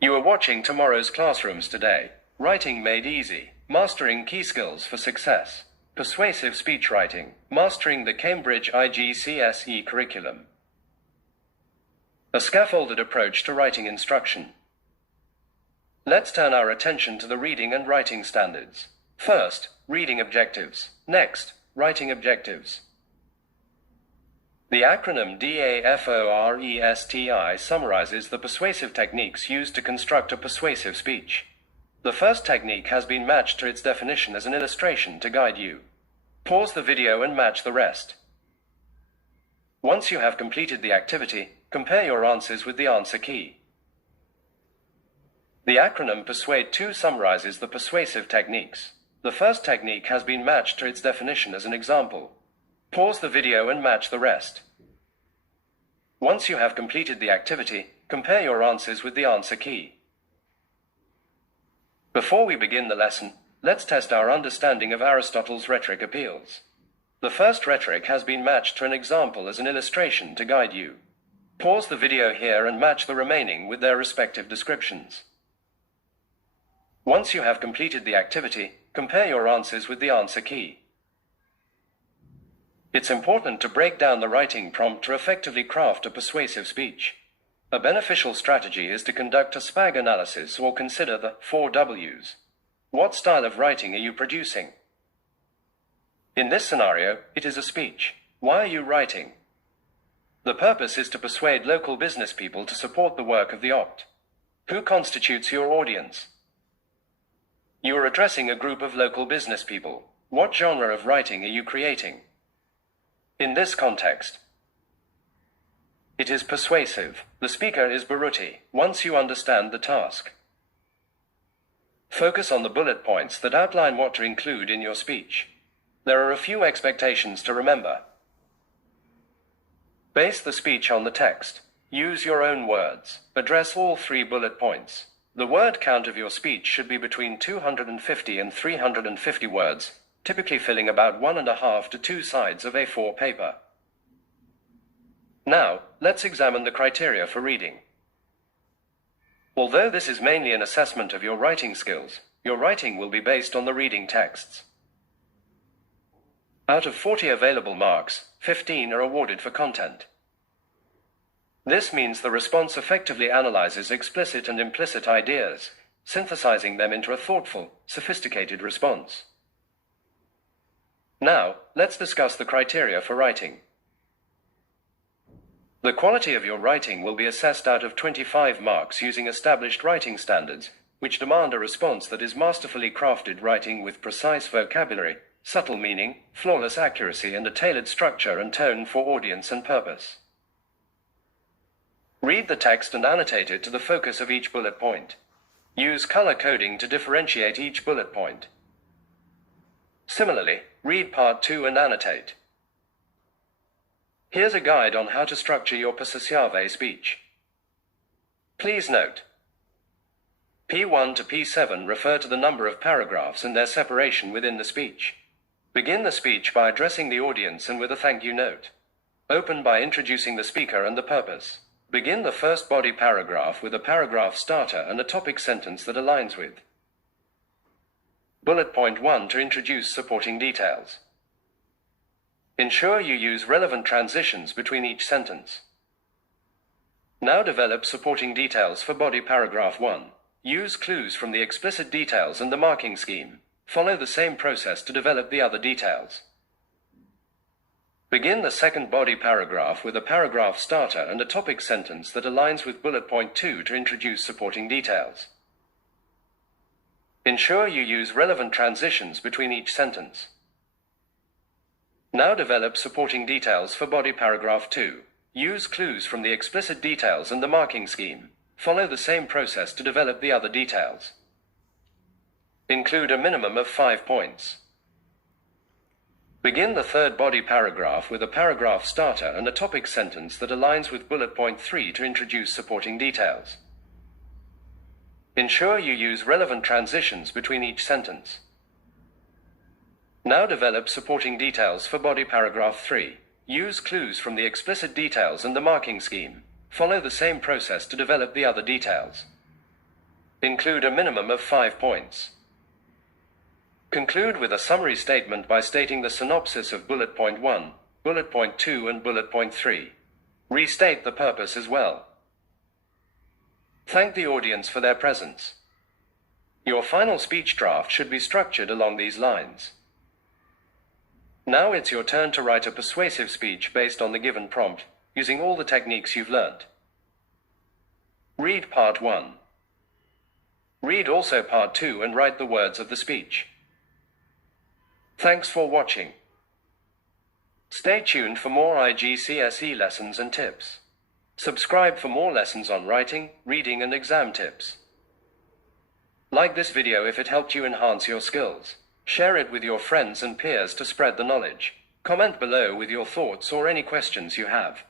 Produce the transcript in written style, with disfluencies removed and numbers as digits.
You are watching tomorrow's classrooms today. Writing made easy. Mastering key skills for success. Persuasive speech writing. Mastering the Cambridge IGCSE curriculum. A scaffolded approach to writing instruction. Let's turn our attention to the reading and writing standards. First, reading objectives. Next, writing objectives. The acronym DAFORESTI summarizes the persuasive techniques used to construct a persuasive speech. The first technique has been matched to its definition as an illustration to guide you. Pause the video and match the rest. Once you have completed the activity, compare your answers with the answer key. The acronym Persuade 2 summarizes the persuasive techniques. The first technique has been matched to its definition as an example. Pause the video and match the rest. Once you have completed the activity, compare your answers with the answer key. Before we begin the lesson, let's test our understanding of Aristotle's rhetoric appeals. The first rhetoric has been matched to an example as an illustration to guide you. Pause the video here and match the remaining with their respective descriptions. Once you have completed the activity, compare your answers with the answer key. It's important to break down the writing prompt to effectively craft a persuasive speech. A beneficial strategy is to conduct a SPAG analysis or consider the 4 W's. What style of writing are you producing? In this scenario, it is a speech. Why are you writing? The purpose is to persuade local business people to support the work of the opt. Who constitutes your audience? You are addressing a group of local business people. What genre of writing are you creating? In this context, it is persuasive. The speaker is Baruti. Once you understand the task, focus on the bullet points that outline what to include in your speech. There are a few expectations to remember. Base the speech on the text. Use your own words. Address all 3 bullet points. The word count of your speech should be between 250 and 350 words, typically filling about 1.5 to 2 sides of A4 paper. Now, let's examine the criteria for reading. Although this is mainly an assessment of your writing skills, your writing will be based on the reading texts. Out of 40 available marks, 15 are awarded for content. This means the response effectively analyzes explicit and implicit ideas, synthesizing them into a thoughtful, sophisticated response. Now, let's discuss the criteria for writing. The quality of your writing will be assessed out of 25 marks using established writing standards, which demand a response that is masterfully crafted writing with precise vocabulary, subtle meaning, flawless accuracy, and a tailored structure and tone for audience and purpose. Read the text and annotate it to the focus of each bullet point. Use color coding to differentiate each bullet point. Similarly, read part 2 and annotate. Here's a guide on how to structure your persuasive speech. Please note, P1 to P7 refer to the number of paragraphs and their separation within the speech. Begin the speech by addressing the audience and with a thank you note. Open by introducing the speaker and the purpose. Begin the first body paragraph with a paragraph starter and a topic sentence that aligns with. Bullet point 1 to introduce supporting details. Ensure you use relevant transitions between each sentence. Now develop supporting details for body paragraph 1. Use clues from the explicit details and the marking scheme. Follow the same process to develop the other details. Begin the second body paragraph with a paragraph starter and a topic sentence that aligns with bullet point 2 to introduce supporting details. Ensure you use relevant transitions between each sentence. Now develop supporting details for body paragraph 2. Use clues from the explicit details and the marking scheme. Follow the same process to develop the other details. Include a minimum of 5 points. Begin the third body paragraph with a paragraph starter and a topic sentence that aligns with bullet point 3 to introduce supporting details. Ensure you use relevant transitions between each sentence. Now develop supporting details for body paragraph 3. Use clues from the explicit details and the marking scheme. Follow the same process to develop the other details. Include a minimum of 5 points. Conclude with a summary statement by stating the synopsis of bullet point 1, bullet point 2, and bullet point 3. Restate the purpose as well. Thank the audience for their presence. Your final speech draft should be structured along these lines. Now it's your turn to write a persuasive speech based on the given prompt, using all the techniques you've learned. Read part 1. Read also part 2 and write the words of the speech. Thanks for watching. Stay tuned for more IGCSE lessons and tips. Subscribe for more lessons on writing, reading, and exam tips. Like this video if it helped you enhance your skills. Share it with your friends and peers to spread the knowledge. Comment below with your thoughts or any questions you have.